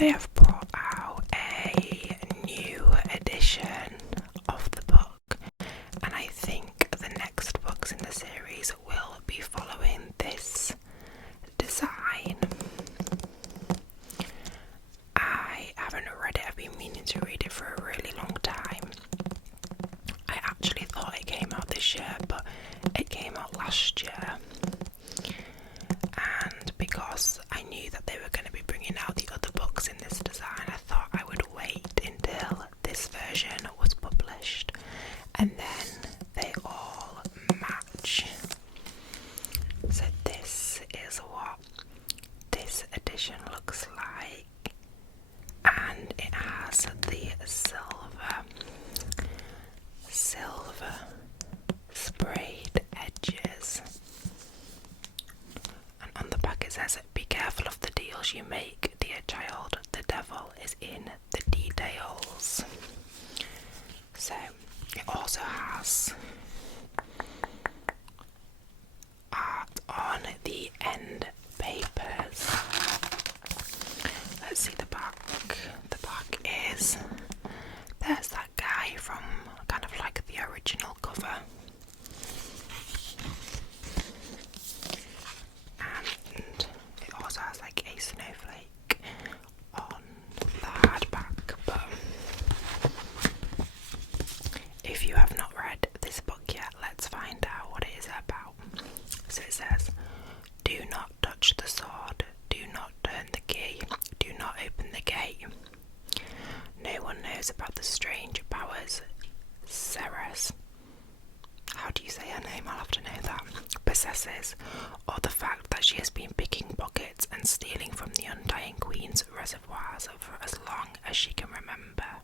they have brought out a new edition of the book, and I think the next books in the series will be following this design. I haven't read it. I've been meaning to read it for a really long time. I actually thought it came out this year, but it came out last year. And because I knew that they were going to be bringing out the other books in this design, I thought I would wait until this version was published, and then they all match. So this is what this edition looks like, and it has the silver sprayed edges, and on the back it says, "Be careful of the deals you make, dear child, the devil is in the details." So it also has art on the end papers. Let's see the back. The back is, there's that guy from kind of like the original cover. And it also has like a snowflake on the hardback. But if you have not read this book yet, let's find out what it is about. So it says, "Do not touch the sword, do not turn the key, do not open the gate. No one knows about the strange powers Ceres," how do you say her name? I'll have to know that, "possesses, or the fact that she has been picking pockets and stealing from the Undying Queen's reservoirs for as long as she can remember.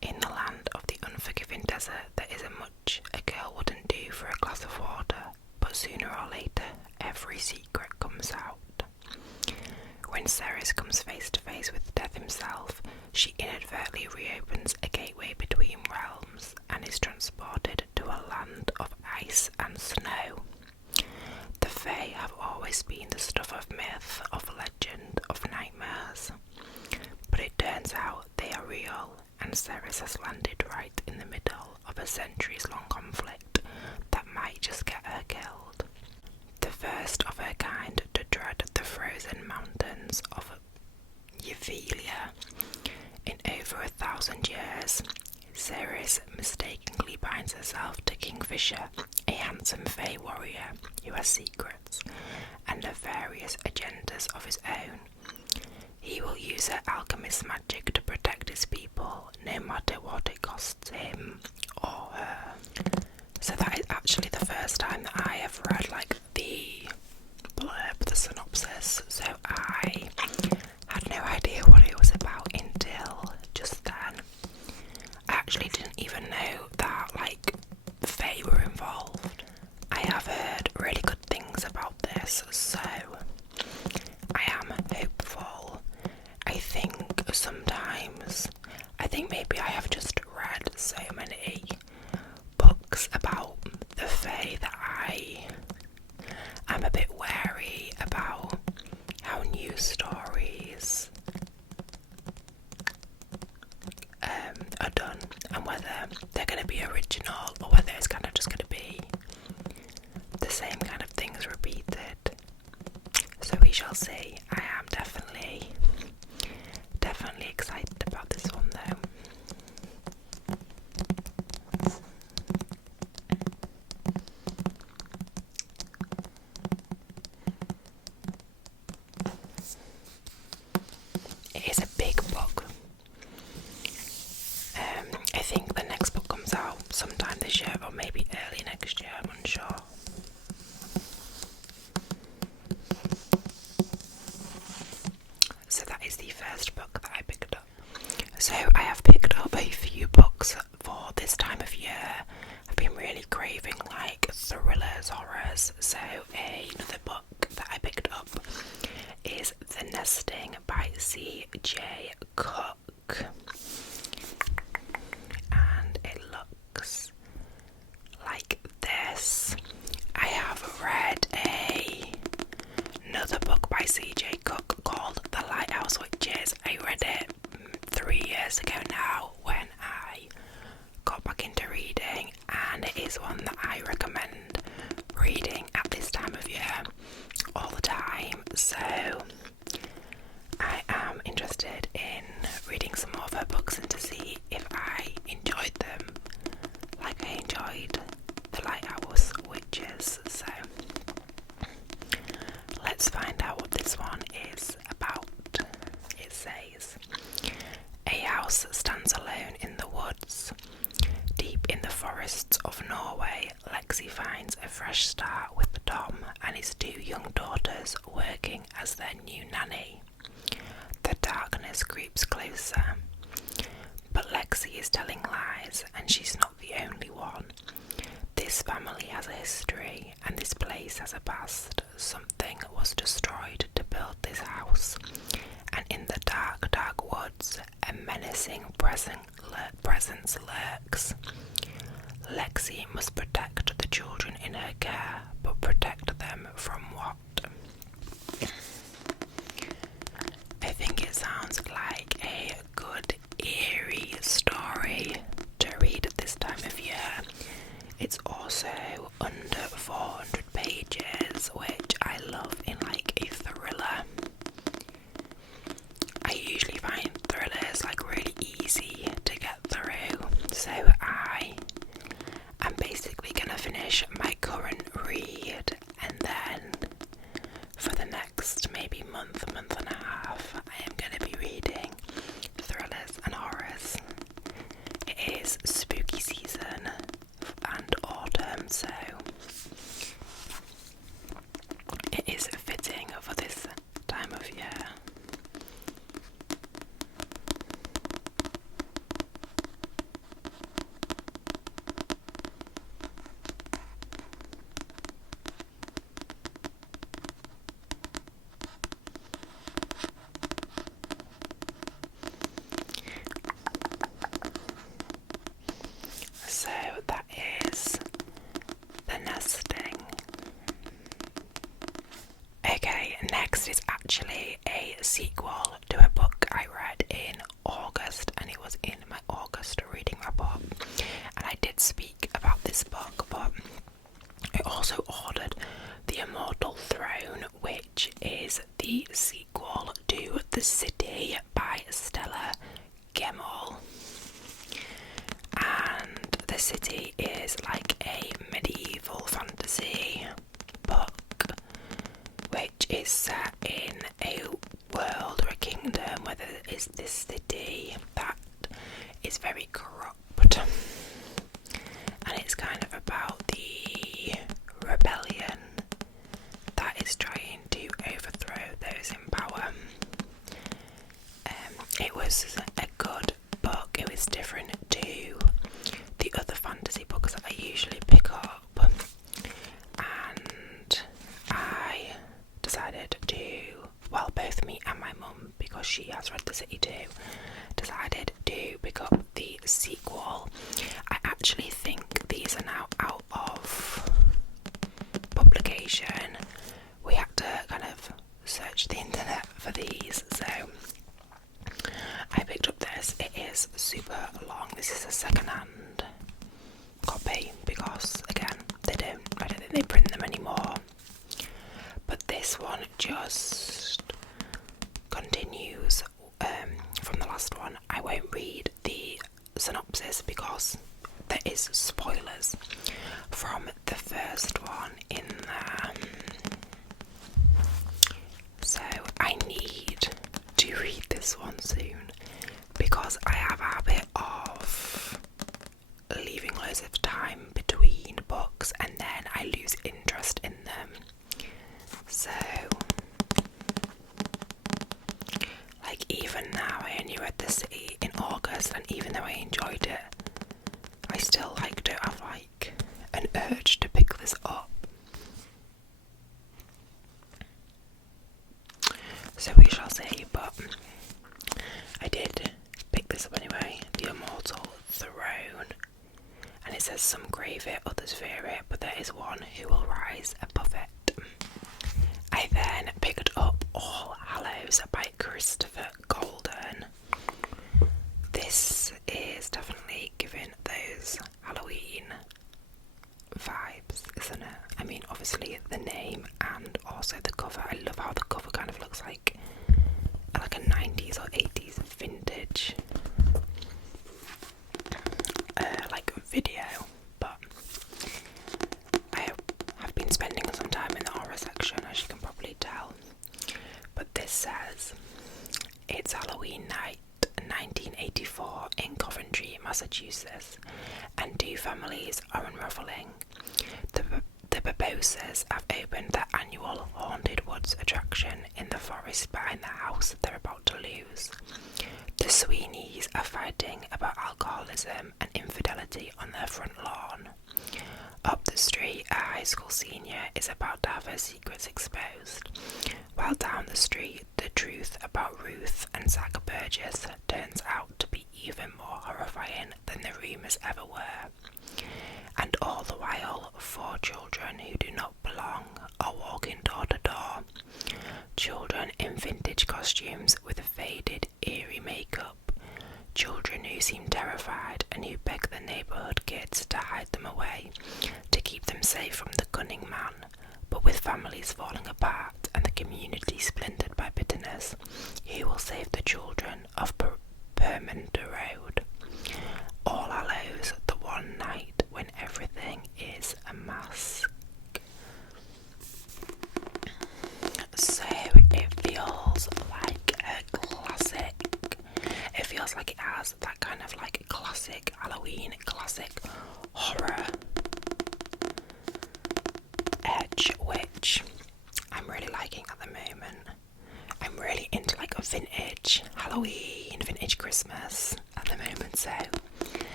In the land of the unforgiving desert, there isn't much a girl wouldn't do for a glass of water, but sooner or later, every secret comes out. When Ceres comes face to face with death himself, she inadvertently reopens a gateway between realms and is transported to a land of ice and snow. The Fae have always been the stuff of myth, of legend, of nightmares. But it turns out they are real, and Ceres has landed right in the middle of a centuries-long conflict that might just get her killed. The first of her kind to tread the frozen mountains of Yvelia in over 1,000 years, Ceres mistakenly binds herself to Kingfisher, a handsome Fae warrior who has secrets and nefarious agendas of his own. He will use her alchemist magic to protect his people, no matter what it costs him or her. So that is actually the first time that I have read like the blurb, the synopsis, so I had no idea what it was about until just then. I actually didn't even know that like Fae were involved. I have heard really good things about this, so I am hopeful. I think maybe I have just read so many books about the Fae that I am a bit wary about how news stories are done, and whether they're going to be original or whether it's kind of just going to be the same kind of things repeated. So we shall see. I am definitely excited about this one though. It is a big book. I think the next book comes out sometime this year or maybe early next year, I'm unsure. So that is the first book that I picked up. So I have picked up a few books for this time of year. I've been really craving like thrillers, horrors. So another book that I picked up is The Nesting by C.J. Cook. And it looks like this. I have read another book by C.J. Cook called The Lighthouse Witches. I read it is one that I recommend reading at this time of year all the time, so I am interested in reading some more of her books and to see if I enjoyed them like I enjoyed The Lighthouse Witches. So let's find out what this one is about. It says, a house stands alone in the woods. Deep in the forests of Norway, Lexi finds a fresh start with Tom and his 2 young daughters working as their new nanny. The darkness creeps closer, but Lexi is telling lies, and she's not the only one. This family has a history, and this place has a past. Something was destroyed to build this house, and in the dark, dark woods, a menacing presence lurks. Lexi must protect the children in her care, but protect them from what? I think it sounds like a good, eerie story to read at this time of year. It's also under 400 pages, which I love in like a thriller. I usually find thrillers like really easy to get through, so I am basically gonna finish my current read, and then for the next maybe month and a half, I am gonna be reading thrillers and horrors. It is spooky season and autumn, so it is fitting for this time of year. So that is The Nesting. Okay, next is actually a sequel to a book I read in August, and it was in my August reading report, and I did speak about this book, but I also ordered The Immortal Throne, which is the sequel to The City by Stella Gemmell. And The City is like a medieval fantasy book which is set in a world or a kingdom where there is this city that is very corrupt, and it's kind of about the rebellion that is trying to overthrow those in power. It was a good book. It was different to the other fantasy books that I usually pick up, and I decided to, well, both me and my mum, because she has read The City too, decided to pick up the sequel. I actually think these are now out of publication. We had to kind of search the internet for these, so I picked up this. It is super long. This is a second-hand copy because, again, I don't think they print them anymore. But this one just continues from the last one. I won't read the synopsis because there is spoilers from the first one in there. So I need to read this one soon because I have a habit of leaving loads of time between books and then I lose interest in them. So, like, even now, I only read The City in August, and even though I enjoyed it, I still don't have an urge to pick this up. So we shall see, but I did pick this up anyway. The Immortal Throne, and it says some crave it, others fear it, but there is one who will rise above it. I then picked up All Hallows by Christopher Golden. This is definitely giving those Halloween obviously the name and also the cover. I love how the cover kind of looks like a 90s or 80s vintage like video, but I have been spending some time in the horror section, as you can probably tell. But this says, it's Halloween night 1984 in Coventry, Massachusetts, and two families are unravelling. The proposers have opened their annual Haunted Woods attraction in the forest behind the house they're about to lose. The Sweeneys are fighting about alcoholism and infidelity on their front lawn. Up the street, a high school senior is about to have her secrets exposed, while down the street, the truth about Ruth and Zach Burgess turns out to be even more horrifying than the rumours ever were. And all the while, 4 children who do not belong are walking door to door. Children in vintage costumes with faded, eerie makeup. Children who seem terrified and who beg the neighbourhood kids to hide them away, to keep them safe from the cunning man. But with families falling apart and the community splintered by bitterness, who will save the children of Permenter Road? All Hallows, the one night when everything is a mask. So it feels like a classic. It feels like it has that kind of like classic Halloween, classic horror edge, which I'm really liking at the moment. I'm really into like a vintage Halloween, vintage Christmas at the moment, so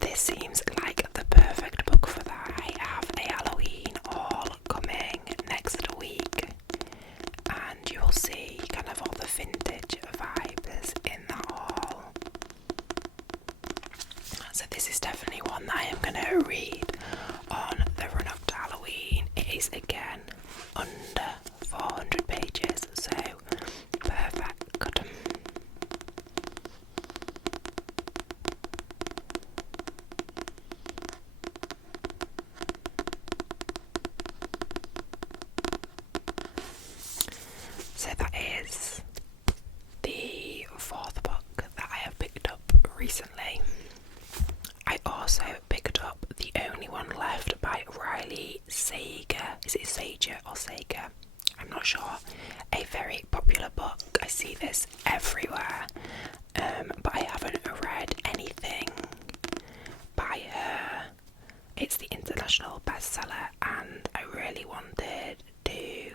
this seems like the perfect book for that. I have a Halloween haul coming next week, and you will see kind of all the vintage vibes in that haul. So this is definitely one that I am going to read on the run up to Halloween. It is again under 400 pages, so perfect. So that is the 4th book that I have picked up recently. I also picked up The Only One Left by Riley Sager. Is it Sager or Sager? I'm not sure. A very popular book. I see this everywhere, but I haven't read anything by her. It's the international bestseller, and I really wanted to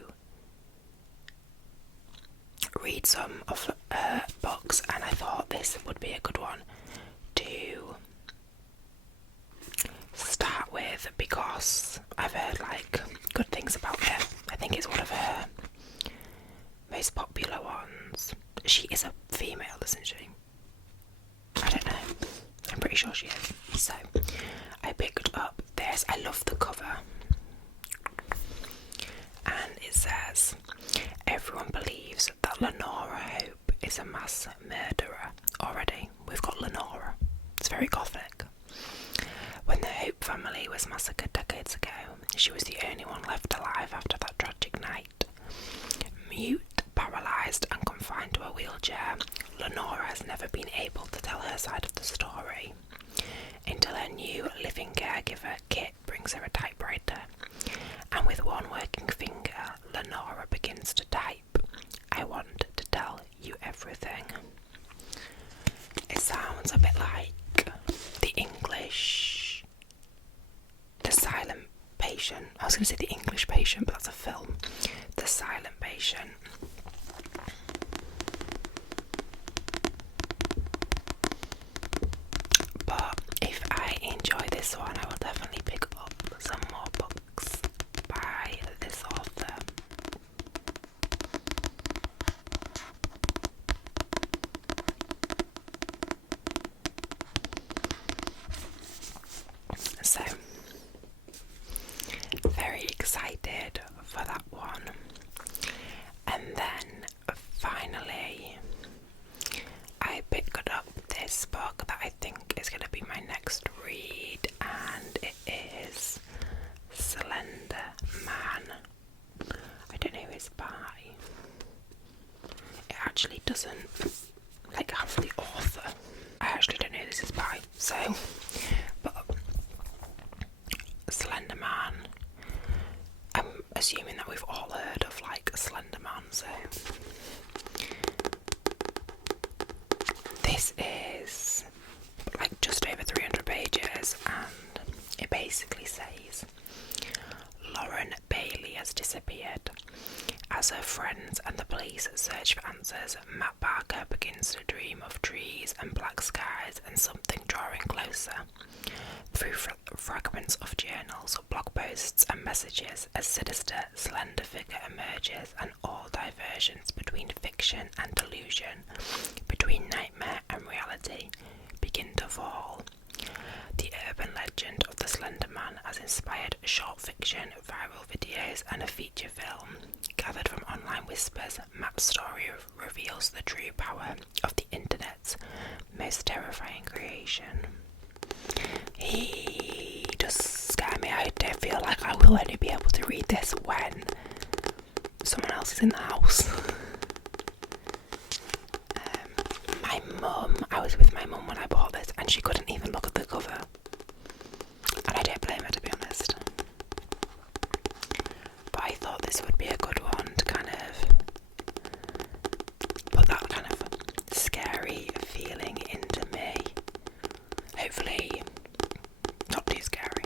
read some of her books, and I thought this would be a good one to start with because I've heard like good things about her. I think it's one of her most popular ones. She is a female, isn't she? I don't know. I'm pretty sure she is. So I picked up this. I love the cover. And it says, everyone believes that Lenora Hope is a mass murderer. Already, we've got Lenora. It's very Gothic. When the Hope family was massacred decades ago, she was the only one left alive after that tragic night. Mute, paralysed and confined to a wheelchair, Lenora has never been able to tell her side of the story, until her new living caregiver, Kit, brings her a typewriter, and with one working finger, Lenora begins to type, "I want to tell you everything." It sounds a bit like The Silent Patient. I was going to say The English Patient, but that's a film. The Silent Patient. But if I enjoy this one, I will definitely pick up some more books by this author. So, very excited for that one. And then finally, I picked up this book that I think is going to be my next read, and it is Slender Man assuming that we've all heard of like Slender Man. So this is like just over 300 pages, and it basically says Lauren Bailey has disappeared. As her friends and the police search for answers, Matt Barker begins to dream of trees and black skies and something drawing closer. Through fragments of journals, blog posts and messages, a sinister, slender figure emerges, and all diversions between fiction and delusion, between nightmare and reality, begin to fall. The urban legend of the Slender Man has inspired short fiction, viral videos, and a feature film. Gathered from online whispers, Matt's story reveals the true power of the internet's most terrifying creation. He does scare me. I do feel like I will only be able to read this when someone else is in the house. I was with my mum when I bought this, and she couldn't even look at the cover. And I don't blame her, to be honest. But I thought this would be a good one to kind of put that kind of scary feeling into me. Hopefully not too scary.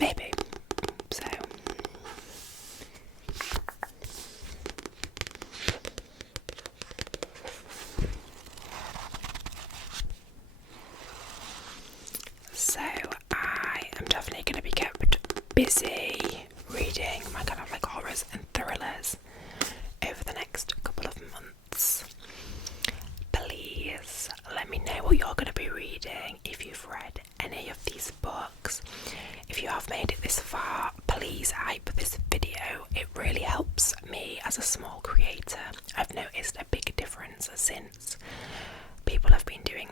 Maybe. So I am definitely going to be kept busy reading my kind of like horrors and thrillers over the next couple of months. Please let me know what you're going to be reading, if you've read any of these books. If you have made it this far, please hype this video. It really helps me as a small creator. I've noticed a big difference since people have been doing